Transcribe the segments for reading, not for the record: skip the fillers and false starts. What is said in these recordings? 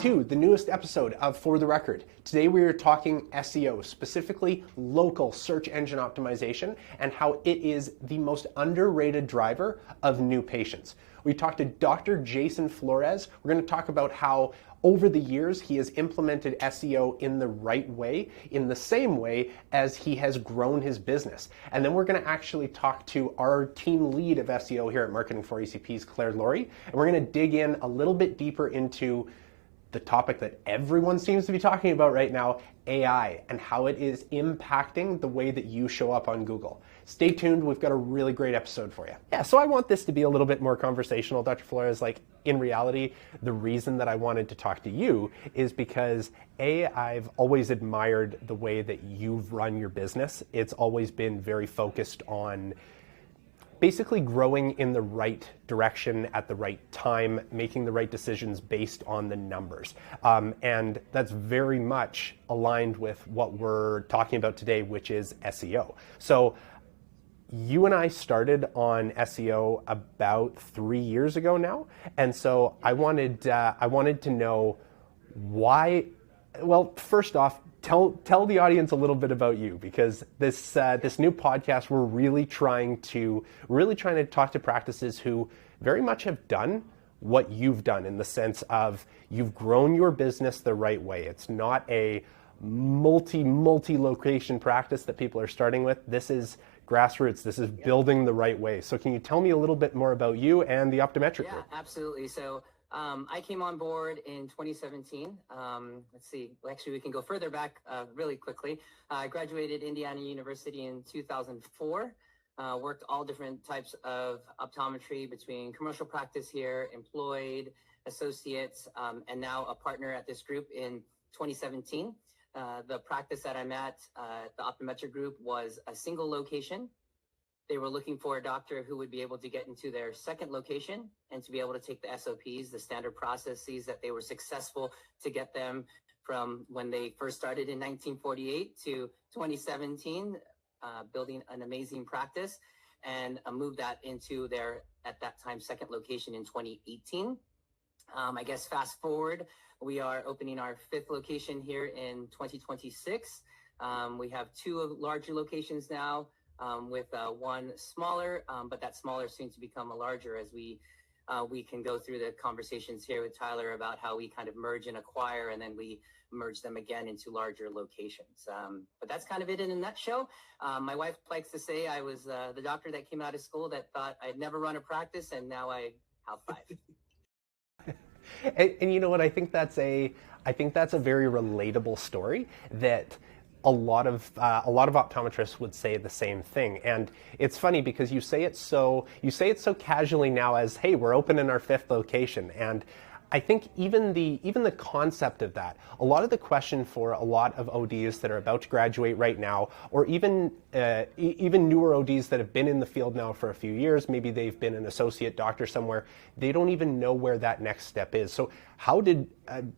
to the newest episode of For the Record. Today we are talking SEO, specifically local search engine optimization, and how it is the most underrated driver of new patients. We talked to Dr. Jason Flores. We're going to talk about how over the years he has implemented SEO in the right way, in the same way as he has grown his business. And then we're going to actually talk to our team lead of SEO here at Marketing for ECPs, Claire Laurie, and we're going to dig in a little bit deeper into the topic that everyone seems to be talking about right now, AI, and how it is impacting the way that you show up on Google. Stay tuned, we've got a really great episode for you. Yeah, so I want this to be a little bit more conversational, Dr. Flores. Like, in reality, the reason that I wanted to talk to you is because I've always admired the way that you've run your business. It's always been very focused on basically growing in the right direction at the right time, making the right decisions based on the numbers. And that's very much aligned with what we're talking about today, which is SEO. So you and I started on SEO about 3 years ago now. And so I wanted to know why. Well, first off, tell the audience a little bit about you, because this new podcast, we're really trying to talk to practices who very much have done what you've done, in the sense of you've grown your business the right way. It's not a multi-location practice that people are starting with. This is grassroots. This is building the right way. So can you tell me a little bit more about you and the Optometric Group? Yeah, absolutely. So I came on board in 2017. Let's see. Well, actually, we can go further back really quickly. I graduated Indiana University in 2004. Worked all different types of optometry, between commercial practice here, employed, associates, and now a partner at this group in 2017. The practice that I'm at, the Optometric Group, was a single location. They were looking for a doctor who would be able to get into their second location and to be able to take the SOPs, the standard processes that they were successful to get them from when they first started in 1948 to 2017, building an amazing practice, and moved that into their, at that time, second location in 2018. I guess fast forward, we are opening our fifth location here in 2026. We have two larger locations now, with one smaller, but that smaller soon to become a larger, as we can go through the conversations here with Tyler about how we kind of merge and acquire, and then we merge them again into larger locations. But that's kind of it in a nutshell. My wife likes to say I was the doctor that came out of school that thought I'd never run a practice, and now I have 5. And you know what? I think that's a very relatable story that a lot of optometrists would say the same thing. And it's funny because you say it so casually now as, hey, we're opening our fifth location. And I think even the concept of that, a lot of the question for a lot of ODs that are about to graduate right now, or even newer ODs that have been in the field now for a few years, maybe they've been an associate doctor somewhere, they don't even know where that next step is. So how did,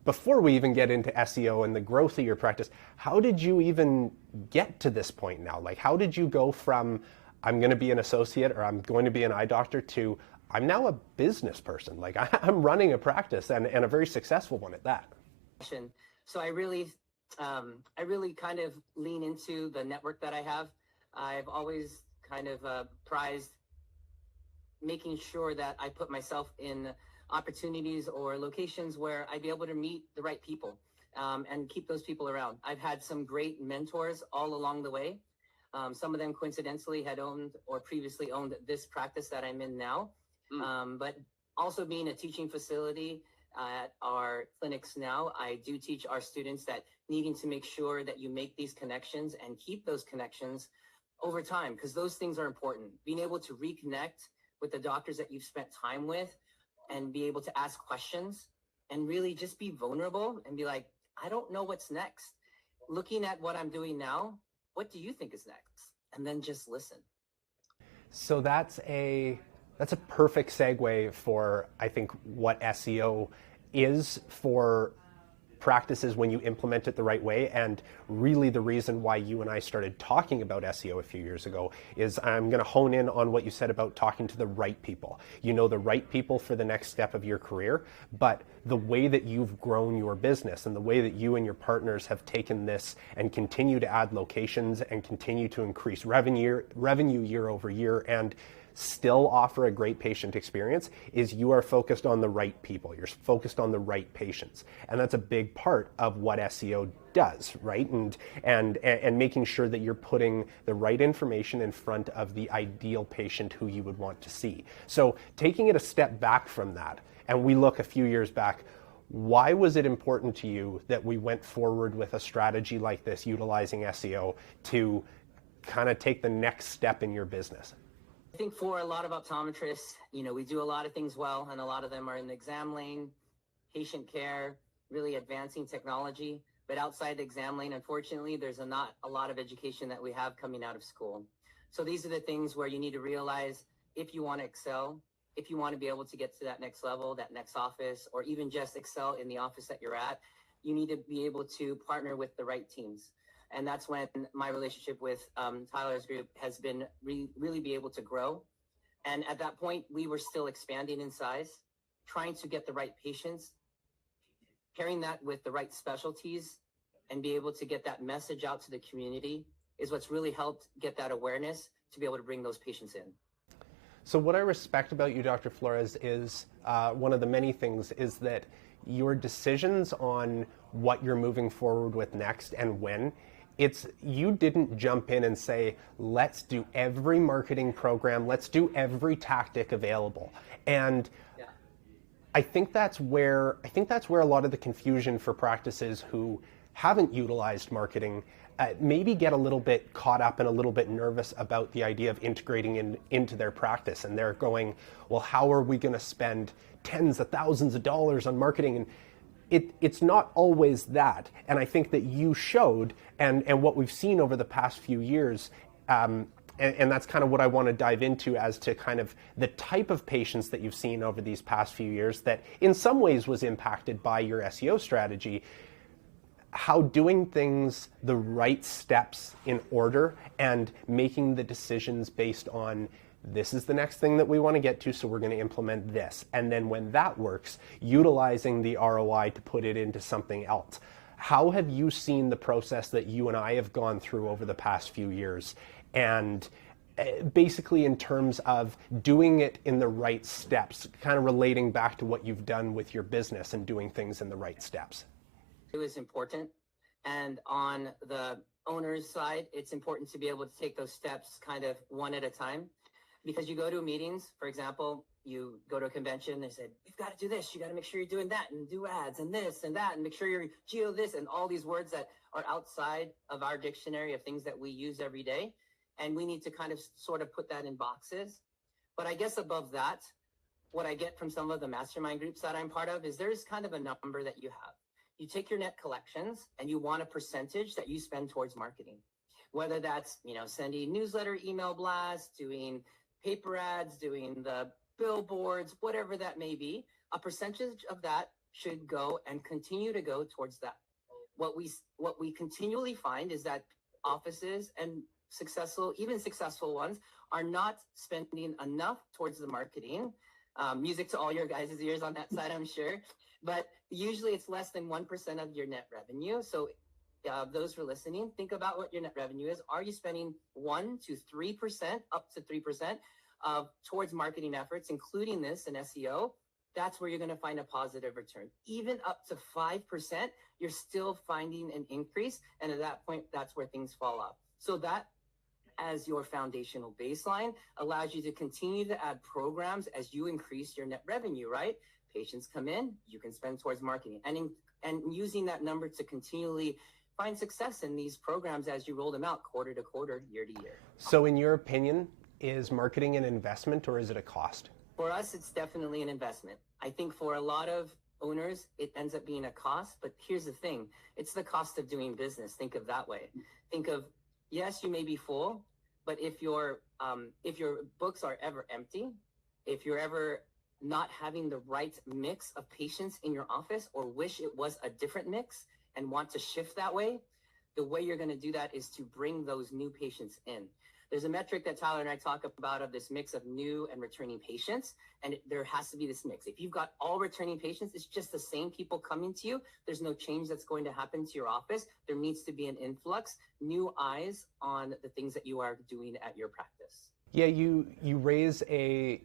before we even get into SEO and the growth of your practice, how did you even get to this point now? Like, how did you go from, I'm going to be an associate, or I'm going to be an eye doctor, to I'm now a business person? Like, I'm running a practice, and a very successful one at that. So I really kind of lean into the network that I have. I've always kind of prized making sure that I put myself in opportunities or locations where I'd be able to meet the right people, and keep those people around. I've had some great mentors all along the way. Some of them coincidentally had owned or previously owned this practice that I'm in now. But also being a teaching facility at our clinics now, I do teach our students that needing to make sure that you make these connections and keep those connections over time, because those things are important. Being able to reconnect with the doctors that you've spent time with and be able to ask questions and really just be vulnerable and be like, I don't know what's next. Looking at what I'm doing now, what do you think is next? And then just listen. So that's a perfect segue for, I think, what SEO is for practices when you implement it the right way. And really the reason why you and I started talking about SEO a few years ago is I'm going to hone in on what you said about talking to the right people. You know, the right people for the next step of your career, but the way that you've grown your business and the way that you and your partners have taken this and continue to add locations and continue to increase revenue year over year and still offer a great patient experience is you are focused on the right people. You're focused on the right patients. And that's a big part of what SEO does, right? And making sure that you're putting the right information in front of the ideal patient who you would want to see. So taking it a step back from that, and we look a few years back, why was it important to you that we went forward with a strategy like this, utilizing SEO to kind of take the next step in your business? I think for a lot of optometrists, you know, we do a lot of things well, and a lot of them are in the exam lane, patient care, really advancing technology. But outside the exam lane, unfortunately, there's not a lot of education that we have coming out of school. So these are the things where you need to realize if you want to excel, if you want to be able to get to that next level, that next office, or even just excel in the office that you're at, you need to be able to partner with the right teams. And that's when my relationship with Tyler's group has been really be able to grow. And at that point, we were still expanding in size, trying to get the right patients, pairing that with the right specialties, and be able to get that message out to the community is what's really helped get that awareness to be able to bring those patients in. So what I respect about you, Dr. Flores, is one of the many things is that your decisions on what you're moving forward with next and when, you didn't jump in and say, let's do every marketing program, let's do every tactic available. And yeah. I think that's where a lot of the confusion for practices who haven't utilized marketing maybe get a little bit caught up and a little bit nervous about the idea of integrating into their practice. And they're going, well, how are we going to spend tens of thousands of dollars on marketing? And it's not always that. And I think that you showed, and what we've seen over the past few years, and that's kind of what I want to dive into as to kind of the type of patients that you've seen over these past few years that in some ways was impacted by your SEO strategy, how doing things the right steps in order and making the decisions based on this is the next thing that we want to get to, so we're going to implement this. And then when that works, utilizing the ROI to put it into something else. How have you seen the process that you and I have gone through over the past few years? And basically in terms of doing it in the right steps, kind of relating back to what you've done with your business and doing things in the right steps. It was important. And on the owner's side, it's important to be able to take those steps kind of one at a time. Because you go to meetings, for example, you go to a convention, they said, you've got to do this, you got to make sure you're doing that, and do ads, and this, and that, and make sure you're geo this, and all these words that are outside of our dictionary of things that we use every day. And we need to kind of sort of put that in boxes. But I guess above that, what I get from some of the mastermind groups that I'm part of is there's kind of a number that you have. You take your net collections, and you want a percentage that you spend towards marketing. Whether that's, sending newsletter, email blasts, doing paper ads, doing the billboards, whatever that may be, a percentage of that should go and continue to go towards that. What we continually find is that offices and even successful ones are not spending enough towards the marketing. Music to all your guys' ears on that side, I'm sure. But usually it's less than 1% of your net revenue. So those who are listening, think about what your net revenue is. Are you spending 1 to 3%, up to 3% towards marketing efforts, including this in SEO? That's where you're going to find a positive return. Even up to 5%, you're still finding an increase. And at that point, that's where things fall off. So that as your foundational baseline allows you to continue to add programs as you increase your net revenue, right? Patients come in, you can spend towards marketing and using that number to continually find success in these programs as you roll them out quarter to quarter, year to year. So in your opinion, is marketing an investment or is it a cost? For us, it's definitely an investment. I think for a lot of owners, it ends up being a cost, but here's the thing. It's the cost of doing business. Think of that way. Think of, yes, you may be full, but if your books are ever empty, if you're ever not having the right mix of patients in your office, or wish it was a different mix and want to shift that way, the way you're going to do that is to bring those new patients in. There's a metric that Tyler and I talk about of this mix of new and returning patients, and there has to be this mix. If you've got all returning patients, it's just the same people coming to you. There's no change that's going to happen to your office. There needs to be an influx, new eyes on the things that you are doing at your practice. Yeah, you raise a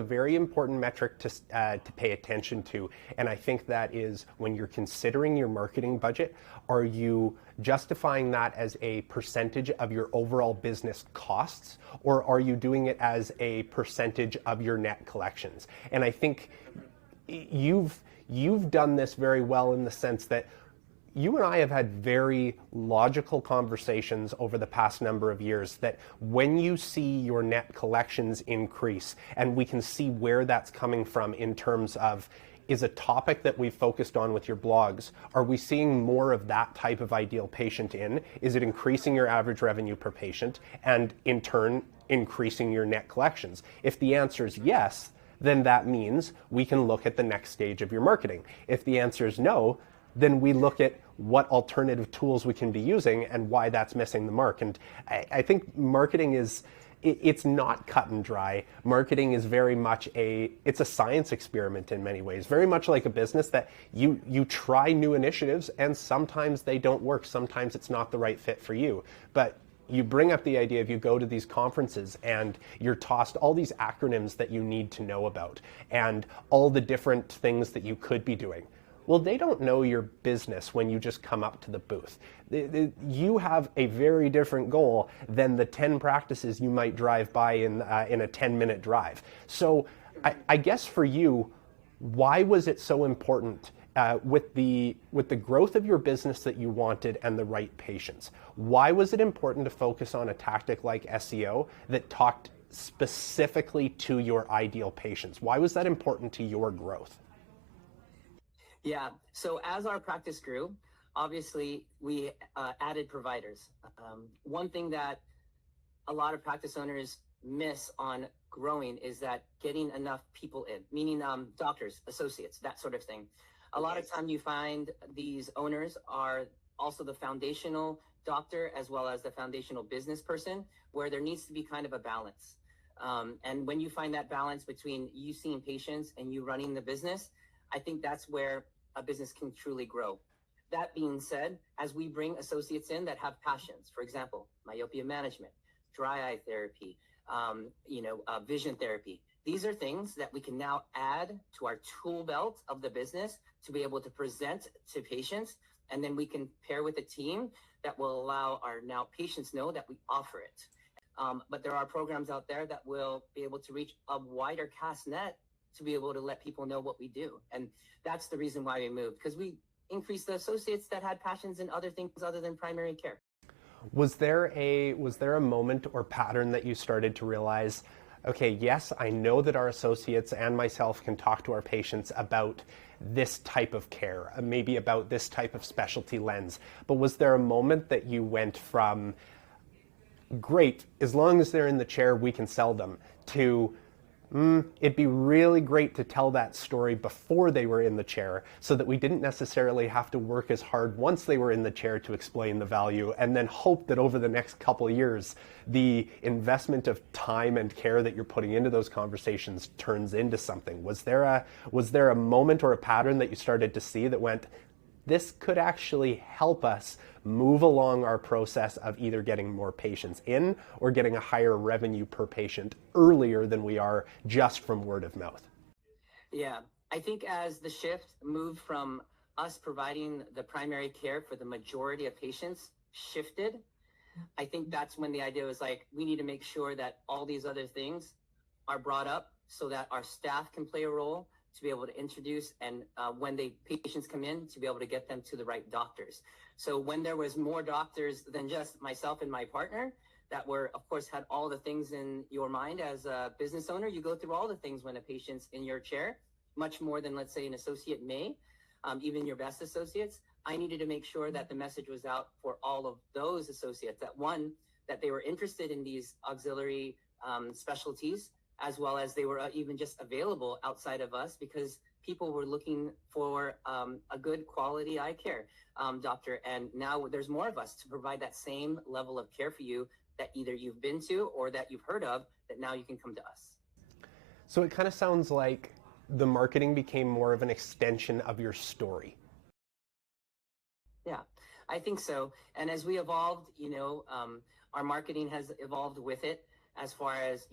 very important metric to pay attention to, and I think that is when you're considering your marketing budget, are you justifying that as a percentage of your overall business costs, or are you doing it as a percentage of your net collections? And I think you've done this very well in the sense that you and I have had very logical conversations over the past number of years that when you see your net collections increase, and we can see where that's coming from in terms of, is a topic that we've focused on with your blogs, are we seeing more of that type of ideal patient in? Is it increasing your average revenue per patient and in turn increasing your net collections? If the answer is yes, then that means we can look at the next stage of your marketing. If the answer is no, then we look at what alternative tools we can be using and why that's missing the mark. And I think marketing it's not cut and dry. Marketing is very much it's a science experiment in many ways, very much like a business that you try new initiatives and sometimes they don't work. Sometimes it's not the right fit for you. But you bring up the idea of you go to these conferences and you're tossed all these acronyms that you need to know about and all the different things that you could be doing. Well, they don't know your business when you just come up to the booth. You have a very different goal than the 10 practices you might drive by in a 10-minute drive. So I guess for you, why was it so important with the growth of your business that you wanted and the right patients? Why was it important to focus on a tactic like SEO that talked specifically to your ideal patients? Why was that important to your growth? Yeah, so as our practice grew, obviously we added providers. One thing that a lot of practice owners miss on growing is that getting enough people in, meaning doctors, associates, that sort of thing. A lot of time you find these owners are also the foundational doctor as well as the foundational business person, where there needs to be kind of a balance. And when you find that balance between you seeing patients and you running the business, I think that's where a business can truly grow. That being said, as we bring associates in that have passions, for example, myopia management, dry eye therapy, vision therapy, these are things that we can now add to our tool belt of the business to be able to present to patients. And then we can pair with a team that will allow our now patients know that we offer it. But there are programs out there that will be able to reach a wider cast net to be able to let people know what we do. And that's the reason why we moved, because we increased the associates that had passions in other things other than primary care. Was there a moment or pattern that you started to realize, okay, yes, I know that our associates and myself can talk to our patients about this type of care, maybe about this type of specialty lens, but was there a moment that you went from, great, as long as they're in the chair, we can sell them, to, it'd be really great to tell that story before they were in the chair so that we didn't necessarily have to work as hard once they were in the chair to explain the value, and then hope that over the next couple of years, the investment of time and care that you're putting into those conversations turns into something. Was there a moment or a pattern that you started to see that went, this could actually help us move along our process of either getting more patients in or getting a higher revenue per patient earlier than we are just from word of mouth? Yeah, I think as the shift moved from us providing the primary care for the majority of patients shifted, I think that's when the idea was like, we need to make sure that all these other things are brought up so that our staff can play a role to be able to introduce, and when patients come in, to be able to get them to the right doctors. So when there was more doctors than just myself and my partner that were, of course, had all the things in your mind as a business owner, you go through all the things when a patient's in your chair, much more than, let's say, an associate may, even your best associates. I needed to make sure that the message was out for all of those associates, that one, that they were interested in these auxiliary specialties as well as they were even just available outside of us because people were looking for a good quality eye care doctor. And now there's more of us to provide that same level of care for you that either you've been to or that you've heard of, that now you can come to us. So it kind of sounds like the marketing became more of an extension of your story. Yeah, I think so. And as we evolved, our marketing has evolved with it as far as,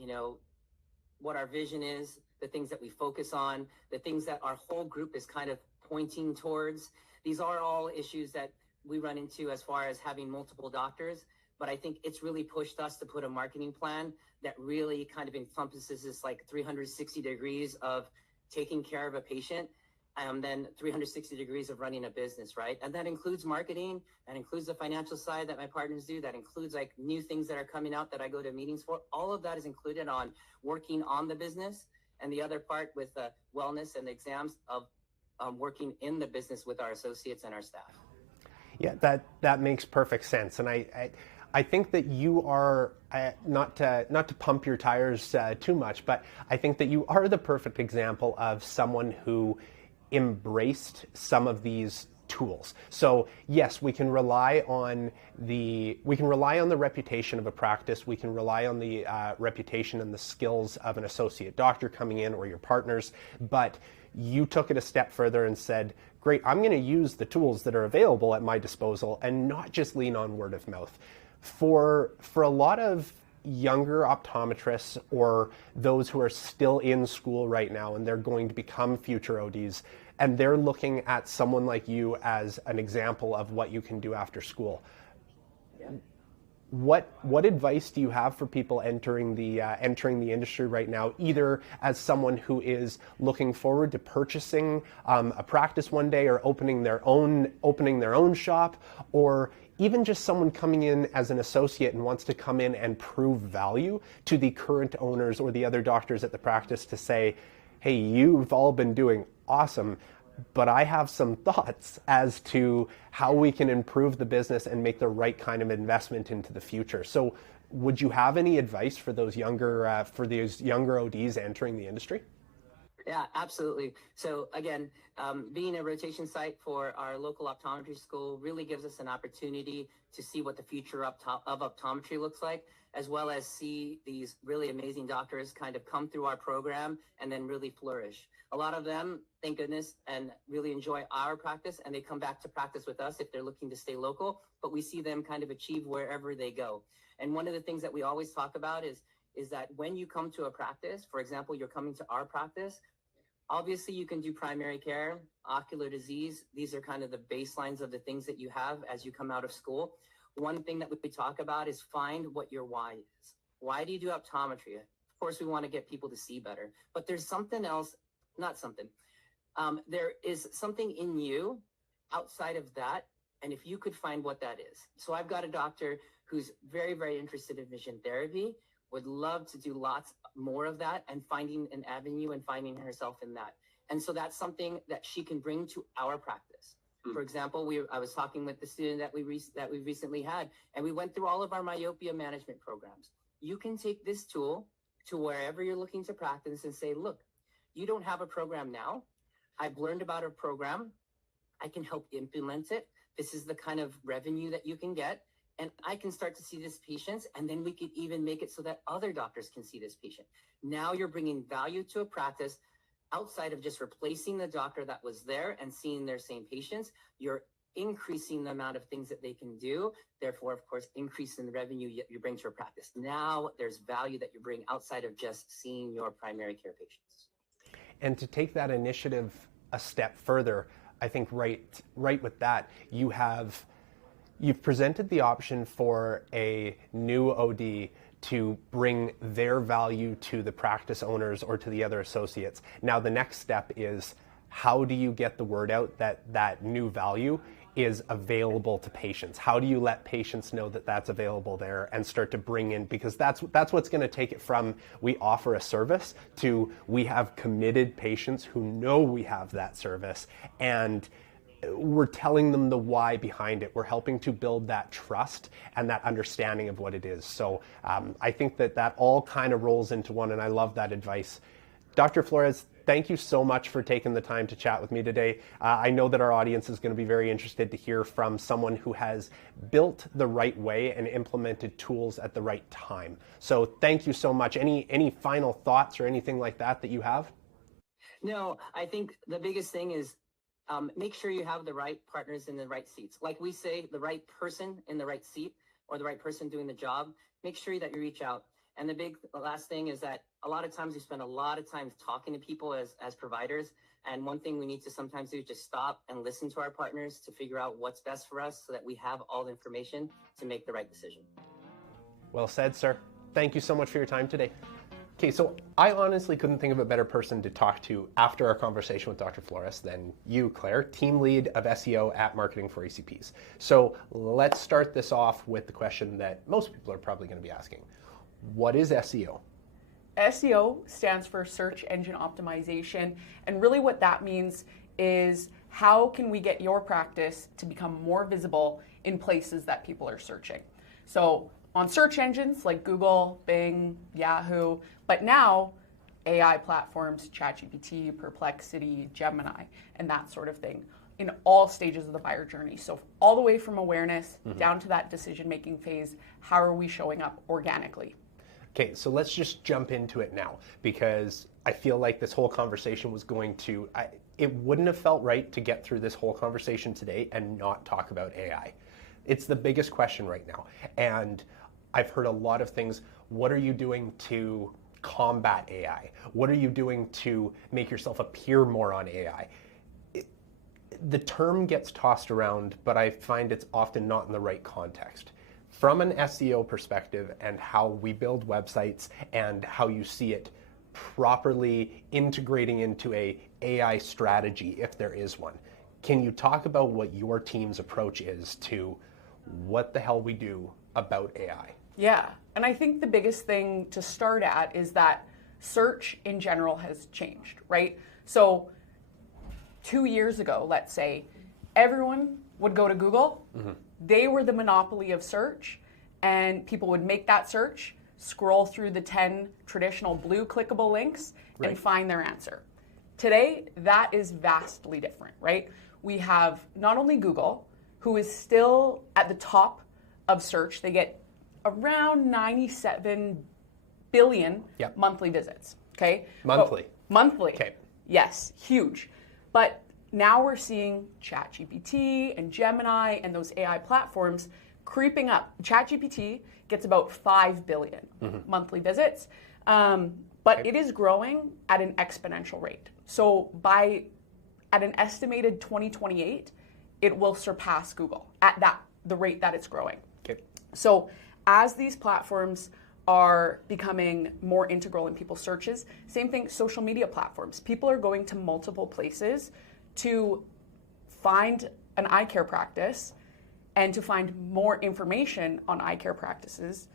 what our vision is, the things that we focus on, the things that our whole group is kind of pointing towards. These are all issues that we run into as far as having multiple doctors. But I think it's really pushed us to put a marketing plan that really kind of encompasses this like 360 degrees of taking care of a patient, and then 360 degrees of running a business, right? And that includes marketing, that includes the financial side that my partners do, that includes like new things that are coming out that I go to meetings for. All of that is included on working on the business, and the other part with the wellness and the exams of working in the business with our associates and our staff. Yeah, that makes perfect sense. And I think that you are, not to pump your tires too much, but I think that you are the perfect example of someone who embraced some of these tools. So yes, we can rely on the reputation of a practice. We can rely on the reputation and the skills of an associate doctor coming in or your partners, but you took it a step further and said, great, I'm going to use the tools that are available at my disposal and not just lean on word of mouth. For a lot of younger optometrists or those who are still in school right now and they're going to become future ODs, and they're looking at someone like you as an example of what you can do after school. Yeah. What advice do you have for people entering the industry right now, either as someone who is looking forward to purchasing a practice one day or opening their own shop, or even just someone coming in as an associate and wants to come in and prove value to the current owners or the other doctors at the practice to say, hey, you've all been doing awesome, but I have some thoughts as to how we can improve the business and make the right kind of investment into the future. So would you have any advice for those younger ODs entering the industry? Yeah, absolutely. So again, being a rotation site for our local optometry school really gives us an opportunity to see what the future of optometry looks like, as well as see these really amazing doctors kind of come through our program and then really flourish. A lot of them, thank goodness, and really enjoy our practice, and they come back to practice with us if they're looking to stay local, but we see them kind of achieve wherever they go. And one of the things that we always talk about is that when you come to a practice, for example, you're coming to our practice, obviously you can do primary care, ocular disease. These are kind of the baselines of the things that you have as you come out of school. One thing that we talk about is find what your why is. Why do you do optometry? Of course, we want to get people to see better, but there's something else, there is something in you outside of that. And if you could find what that is. So I've got a doctor who's very, very interested in vision therapy, would love to do lots more of that and finding an avenue and finding herself in that. And so that's something that she can bring to our practice. For example, I was talking with the student that we recently had, and we went through all of our myopia management programs. You can take this tool to wherever you're looking to practice and say, look, you don't have a program now. I've learned about a program. I can help implement it. This is the kind of revenue that you can get. And I can start to see this patient, and then we could even make it so that other doctors can see this patient. Now you're bringing value to a practice outside of just replacing the doctor that was there and seeing their same patients. You're increasing the amount of things that they can do. Therefore, of course, increasing the revenue you bring to a practice. Now there's value that you bring outside of just seeing your primary care patients. And to take that initiative a step further, I think right with that, you've presented the option for a new OD to bring their value to the practice owners or to the other associates. Now the next step is, how do you get the word out that that new value is available to patients? How do you let patients know that that's available there and start to bring in, because that's what's going to take it from we offer a service to we have committed patients who know we have that service, and we're telling them the why behind it. We're helping to build that trust and that understanding of what it is. So I think that all kind of rolls into one, and I love that advice. Dr. Flores, thank you so much for taking the time to chat with me today. I know that our audience is going to be very interested to hear from someone who has built the right way and implemented tools at the right time. So thank you so much. Any final thoughts or anything like that you have? No, I think the biggest thing is make sure you have the right partners in the right seats. Like we say, the right person in the right seat or the right person doing the job. Make sure that you reach out. And the last thing is that a lot of times we spend a lot of time talking to people as providers. And one thing we need to sometimes do is just stop and listen to our partners to figure out what's best for us so that we have all the information to make the right decision. Well said, sir. Thank you so much for your time today. Okay, so I honestly couldn't think of a better person to talk to after our conversation with Dr. Flores than you, Claire, team lead of SEO at Marketing for ECPs. So let's start this off with the question that most people are probably going to be asking. What is SEO? SEO stands for search engine optimization, and really what that means is how can we get your practice to become more visible in places that people are searching. So on search engines like Google, Bing, Yahoo, but now AI platforms, ChatGPT, Perplexity, Gemini, and that sort of thing in all stages of the buyer journey. So all the way from awareness down to that decision-making phase, how are we showing up organically? Okay, so let's just jump into it now, because I feel like this whole conversation was going to, it wouldn't have felt right to get through this whole conversation today and not talk about AI. It's the biggest question right now. And I've heard a lot of things. What are you doing to combat AI? What are you doing to make yourself appear more on AI? The term gets tossed around, but I find it's often not in the right context. From an SEO perspective and how we build websites and how you see it properly integrating into a AI strategy, if there is one, can you talk about what your team's approach is to what the hell we do about AI? Yeah, and I think the biggest thing to start at is that search in general has changed, right? So 2 years ago, let's say, everyone would go to Google. They were the monopoly of search, and people would make that search, scroll through the 10 traditional blue clickable links, and find their answer. Today, that is vastly different, right? We have not only Google, who is still at the top of search. They get around 97 billion monthly visits, okay? Monthly? Monthly. Okay. Yes, huge. But now we're seeing ChatGPT and Gemini and those AI platforms creeping up. ChatGPT gets about 5 billion monthly visits, but it is growing at an exponential rate. So at an estimated 2028, it will surpass Google at the rate that it's growing. Okay. So as these platforms are becoming more integral in people's searches, same thing, social media platforms. People are going to multiple places to find an eye care practice and to find more information on eye care practices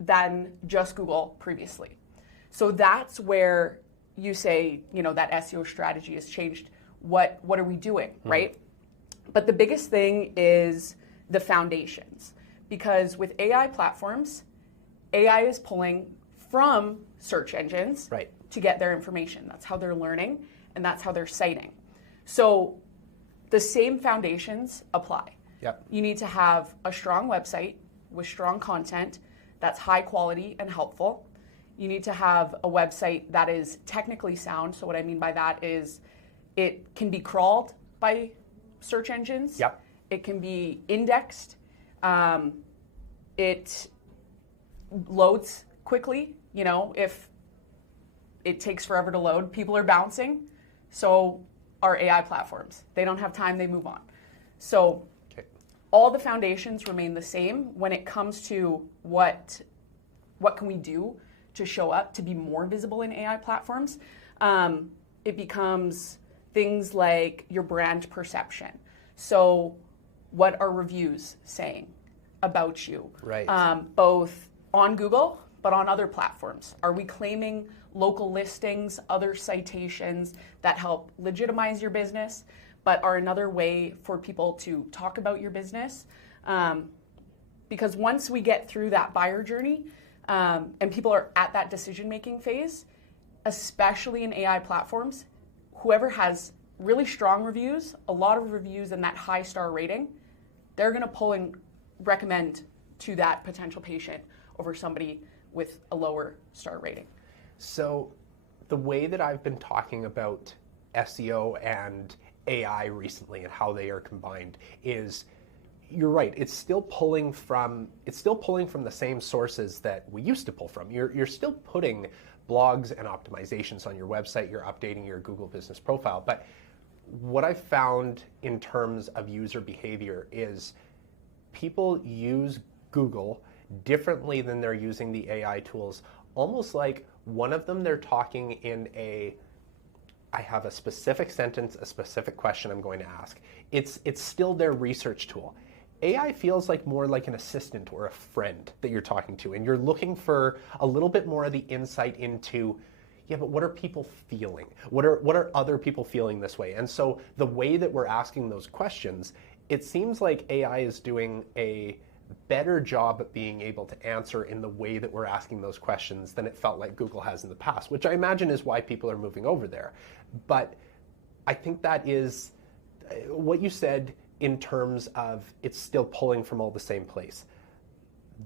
than just Google previously. So that's where you say, that SEO strategy has changed. What are we doing, right? But the biggest thing is the foundations, because with AI platforms, AI is pulling from search engines to get their information. That's how they're learning, and that's how they're citing. So the same foundations apply. You need to have a strong website with strong content that's high quality and helpful. You need to have a website that is technically sound. So what I mean by that is it can be crawled by search engines. It can be indexed. It loads quickly. If it takes forever to load, people are bouncing. So are AI platforms. They don't have time, they move on. So all the foundations remain the same when it comes to what can we do to show up to be more visible in AI platforms. It becomes things like your brand perception. So what are reviews saying about you? Both on Google, but on other platforms. Are we claiming local listings, other citations that help legitimize your business? but are another way for people to talk about your business. Because once we get through that buyer journey and people are at that decision-making phase, especially in AI platforms, whoever has really strong reviews, a lot of reviews, and that high star rating, they're going to pull and recommend to that potential patient over somebody with a lower star rating. So the way that I've been talking about SEO and AI recently and how they are combined is, you're right, it's still pulling from the same sources that we used to pull from. You're still putting blogs and optimizations on your website, you're updating your Google business profile, but what I've found in terms of user behavior is people use Google differently than they're using the AI tools. Almost like one of them, they're talking in I have a specific sentence, a specific question I'm going to ask. It's still their research tool. AI feels like more like an assistant or a friend that you're talking to, and you're looking for a little bit more of the insight into, yeah, but what are people feeling? What are other people feeling this way? And so the way that we're asking those questions, it seems like AI is doing a better job at being able to answer in the way that we're asking those questions than it felt like Google has in the past, which I imagine is why people are moving over there. But I think that is what you said in terms of it's still pulling from all the same place.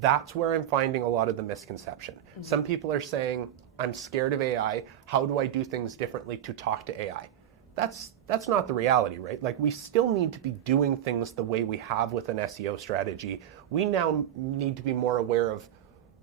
That's where I'm finding a lot of the misconception. Mm-hmm. Some people are saying, I'm scared of AI. How do I do things differently to talk to AI? That's not the reality, right? Like, we still need to be doing things the way we have with an SEO strategy. We now need to be more aware of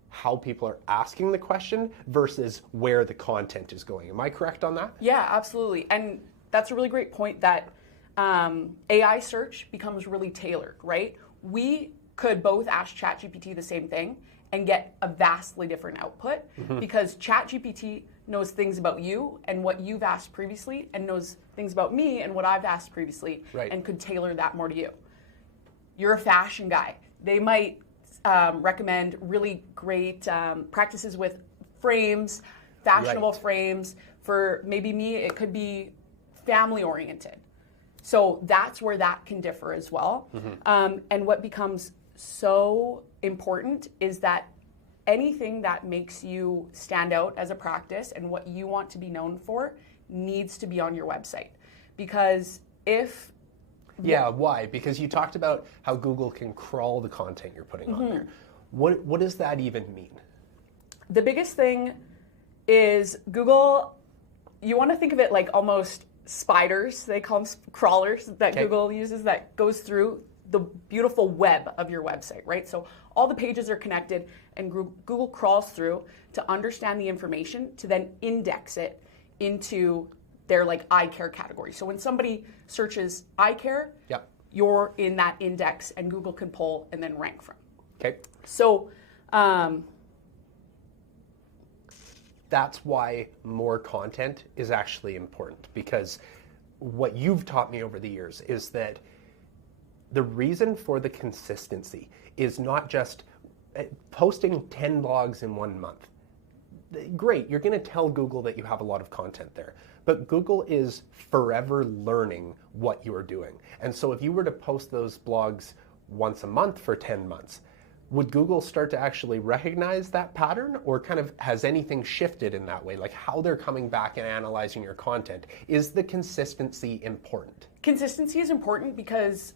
how people are asking the question versus where the content is going. Am I correct on that? Yeah, absolutely. And that's a really great point that AI search becomes really tailored, right? We could both ask ChatGPT the same thing and get a vastly different output, mm-hmm. because ChatGPT knows things about you and what you've asked previously, and knows things about me and what I've asked previously, right. And could tailor that more to you. You're a fashion guy. They might recommend really great practices with frames, fashionable right. frames. For maybe me, it could be family oriented. So that's where that can differ as well. Mm-hmm. And what becomes so important is that anything that makes you stand out as a practice and what you want to be known for needs to be on your website. Because if... Yeah, why? Because you talked about how Google can crawl the content you're putting mm-hmm. on there. What does that even mean? The biggest thing is Google, you want to think of it like almost spiders, they call them crawlers that okay. Google uses, that goes through the beautiful web of your website, right? So all the pages are connected, and Google crawls through to understand the information to then index it into their like eye care category. So when somebody searches eye care, yep. you're in that index, and Google can pull and then rank from. Okay. So that's why more content is actually important, because what you've taught me over the years is that the reason for the consistency is not just posting 10 blogs in 1 month. Great, you're going to tell Google that you have a lot of content there, but Google is forever learning what you are doing. And so if you were to post those blogs once a month for 10 months, would Google start to actually recognize that pattern, or kind of has anything shifted in that way? Like how they're coming back and analyzing your content? Is the consistency important? Consistency is important because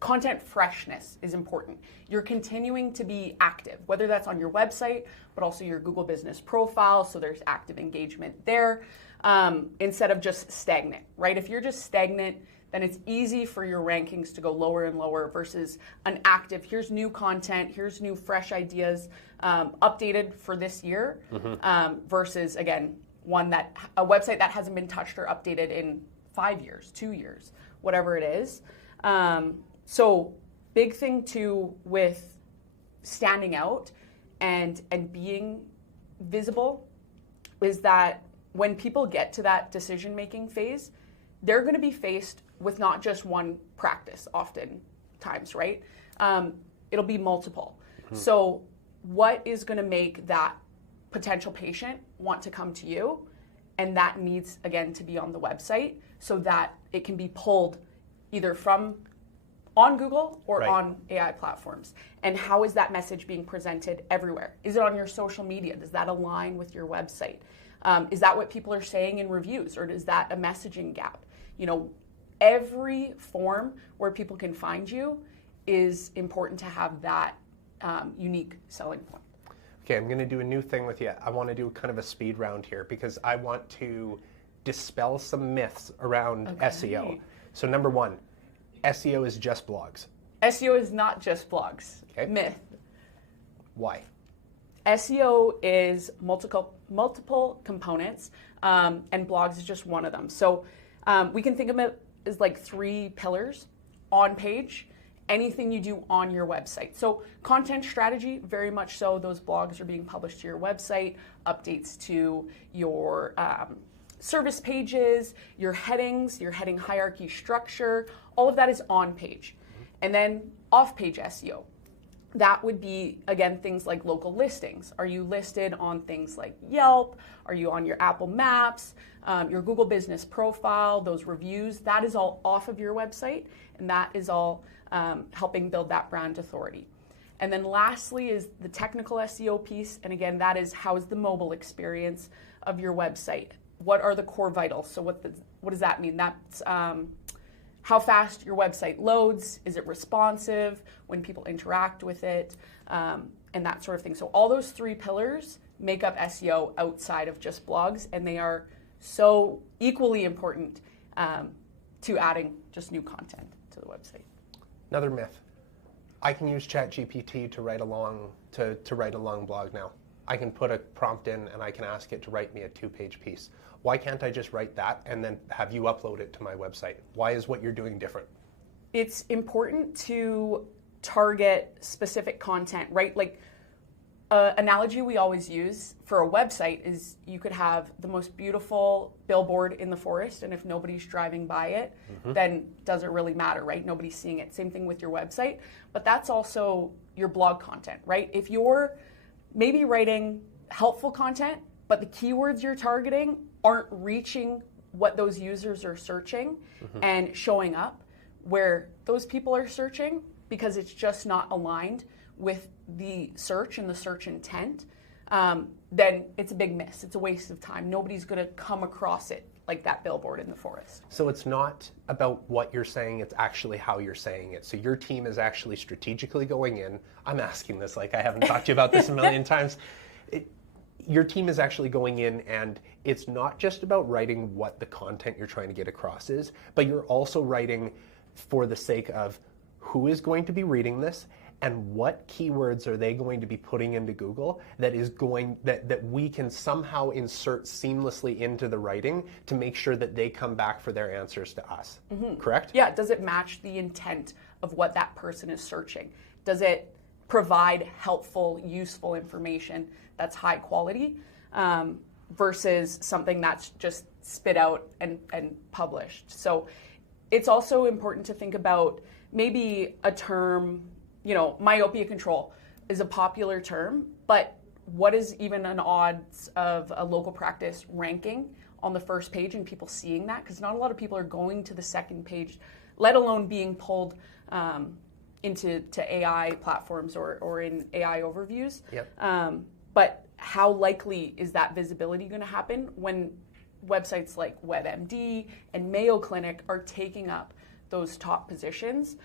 content freshness is important. You're continuing to be active, whether that's on your website, but also your Google business profile, so there's active engagement there, instead of just stagnant, right? If you're just stagnant, then it's easy for your rankings to go lower and lower versus an active, here's new content, here's new fresh ideas, updated for this year, mm-hmm. Versus, again, a website that hasn't been touched or updated in 5 years, 2 years, whatever it is. So big thing too with standing out and being visible is that when people get to that decision-making phase, they're going to be faced with not just one practice oftentimes, right? It'll be multiple. Mm-hmm. So what is going to make that potential patient want to come to you? And that needs, again, to be on the website so that it can be pulled either from on Google or Right. on AI platforms? And how is that message being presented everywhere? Is it on your social media? Does that align with your website? Is that what people are saying in reviews, or is that a messaging gap? You know, every form where people can find you is important to have that unique selling point. Okay, I'm going to do a new thing with you. I want to do kind of a speed round here because I want to dispel some myths around SEO. So number one, SEO is just blogs. SEO is not just blogs. Okay. Myth. Why? SEO is multiple components, and blogs is just one of them. So we can think of it as like 3 pillars: on page, anything you do on your website. So content strategy, very much so. Those blogs are being published to your website, updates to your service pages, your headings, your heading hierarchy structure, all of that is on page. And then off page SEO. That would be, again, things like local listings. Are you listed on things like Yelp? Are you on your Apple Maps? Your Google Business Profile, those reviews, that is all off of your website, and that is all helping build that brand authority. And then lastly is the technical SEO piece, and again, that is how is the mobile experience of your website? What are the core vitals? So what does that mean? That's how fast your website loads, is it responsive when people interact with it, and that sort of thing. So all those 3 pillars make up SEO outside of just blogs, and they are so equally important to adding just new content to the website. Another myth. I can use ChatGPT to write a long blog now. I can put a prompt in and I can ask it to write me a 2-page piece. Why can't I just write that and then have you upload it to my website? Why is what you're doing different? It's important to target specific content, right? Like analogy we always use for a website is you could have the most beautiful billboard in the forest, and if nobody's driving by it, then does it really matter, right? Nobody's seeing it. Same thing with your website, but that's also your blog content, right? If you're maybe writing helpful content, but the keywords you're targeting aren't reaching what those users are searching and showing up where those people are searching because it's just not aligned with the search and the search intent, then it's a big miss. It's a waste of time. Nobody's going to come across it like that billboard in the forest. So it's not about what you're saying, it's actually how you're saying it. So your team is actually strategically going in. I'm asking this like I haven't talked to you about this a million times. Your team is actually going in, and it's not just about writing what the content you're trying to get across is, but you're also writing for the sake of who is going to be reading this and what keywords are they going to be putting into Google that we can somehow insert seamlessly into the writing to make sure that they come back for their answers to us. Correct? Yeah, does it match the intent of what that person is searching? Does it provide helpful, useful information that's high quality versus something that's just spit out and published? So it's also important to think about maybe a term, you know, myopia control is a popular term, but what is even an odds of a local practice ranking on the first page and people seeing that? Because not a lot of people are going to the second page, let alone being pulled into AI platforms or in AI overviews. Yep. But how likely is that visibility going to happen when websites like WebMD and Mayo Clinic are taking up those top positions?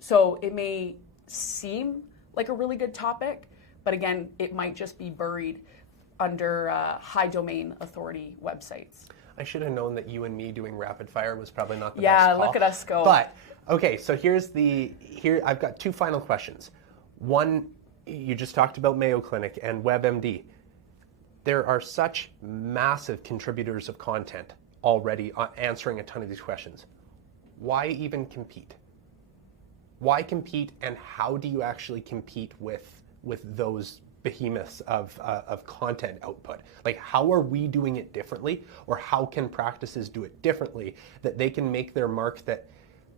So it may seem like a really good topic, but again, it might just be buried under high domain authority websites. I should have known that you and me doing rapid fire was probably not the best Yeah, call. look at us go. But okay, so here I've got 2 final questions. One, you just talked about Mayo Clinic and WebMD. There are such massive contributors of content already answering a ton of these questions. Why even compete? Why compete, and how do you actually compete with those behemoths of content output? Like, how are we doing it differently, or how can practices do it differently that they can make their mark, that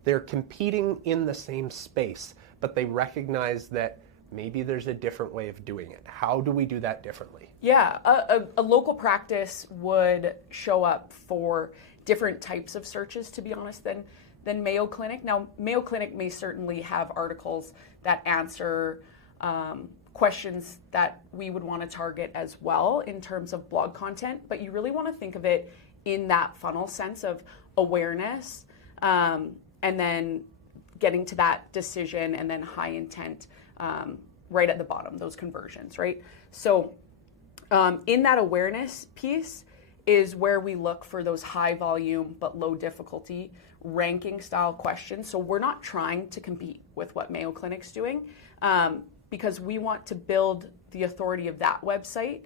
they're competing in the same space, but they recognize that maybe there's a different way of doing it? How do we do that differently? Yeah, a local practice would show up for different types of searches, to be honest, than than Mayo Clinic. Now, Mayo Clinic may certainly have articles that answer questions that we would want to target as well in terms of blog content, but you really want to think of it in that funnel sense of awareness, and then getting to that decision, and then high intent right at the bottom, those conversions, right? So in that awareness piece is where we look for those high volume but low difficulty ranking style questions. So we're not trying to compete with what Mayo Clinic's doing, because we want to build the authority of that website,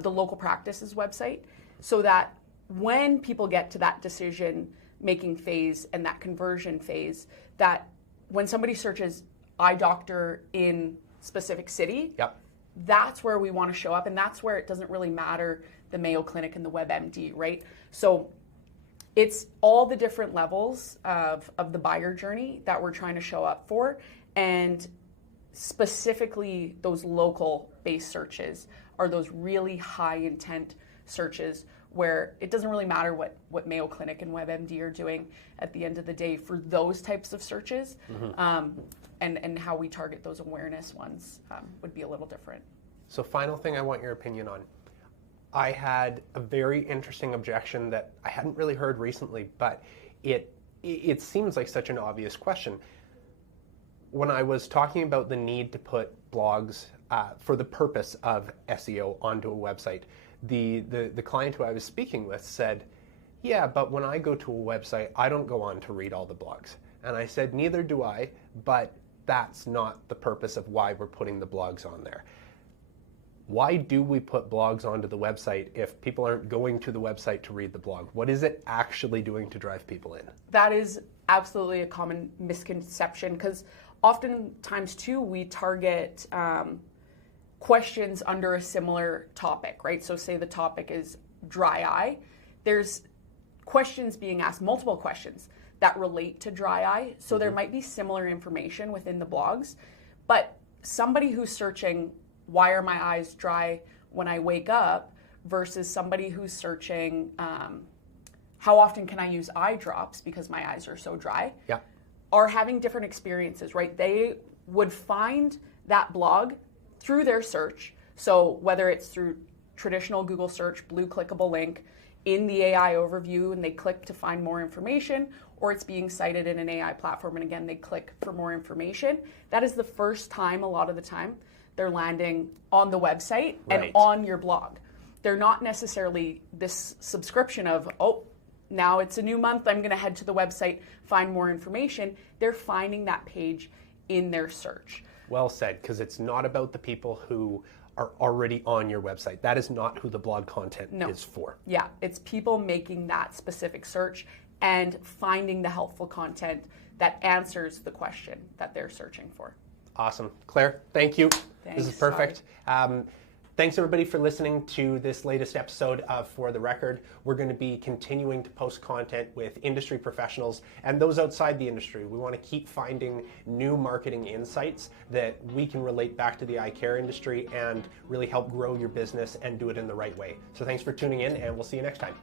the local practices website, so that when people get to that decision making phase and that conversion phase, that when somebody searches eye doctor in specific city, Yep. that's where we want to show up, and that's where it doesn't really matter the Mayo Clinic and the WebMD, right? So it's all the different levels of the buyer journey that we're trying to show up for, and specifically those local based searches are those really high intent searches where it doesn't really matter what Mayo Clinic and WebMD are doing at the end of the day for those types of searches. And how we target those awareness ones would be a little different. So final thing I want your opinion on. I had a very interesting objection that I hadn't really heard recently, but it seems like such an obvious question. When I was talking about the need to put blogs for the purpose of SEO onto a website, the client who I was speaking with said, yeah, but when I go to a website, I don't go on to read all the blogs. And I said, neither do I, but that's not the purpose of why we're putting the blogs on there. Why do we put blogs onto the website if people aren't going to the website to read the blog? What is it actually doing to drive people in? That is absolutely a common misconception, because oftentimes too we target questions under a similar topic, right? So say the topic is dry eye. There's questions being asked, multiple questions that relate to dry eye. So there might be similar information within the blogs, but somebody who's searching, why are my eyes dry when I wake up, versus somebody who's searching, how often can I use eye drops because my eyes are so dry, Yeah. are having different experiences, right? They would find that blog through their search. So whether it's through traditional Google search, blue clickable link in the AI overview, and they click to find more information, or it's being cited in an AI platform, and again, they click for more information. That is the first time, a lot of the time, they're landing on the website and on your blog. They're not necessarily this subscription of, oh, now it's a new month, I'm gonna head to the website, find more information. They're finding that page in their search. Well said, because it's not about the people who are already on your website. That is not who the blog content is for. Yeah, it's people making that specific search and finding the helpful content that answers the question that they're searching for. Awesome. Claire, thank you. Thanks. This is perfect. Thanks everybody for listening to this latest episode of For the Record. We're going to be continuing to post content with industry professionals and those outside the industry. We want to keep finding new marketing insights that we can relate back to the eye care industry and really help grow your business and do it in the right way. So thanks for tuning in, and we'll see you next time.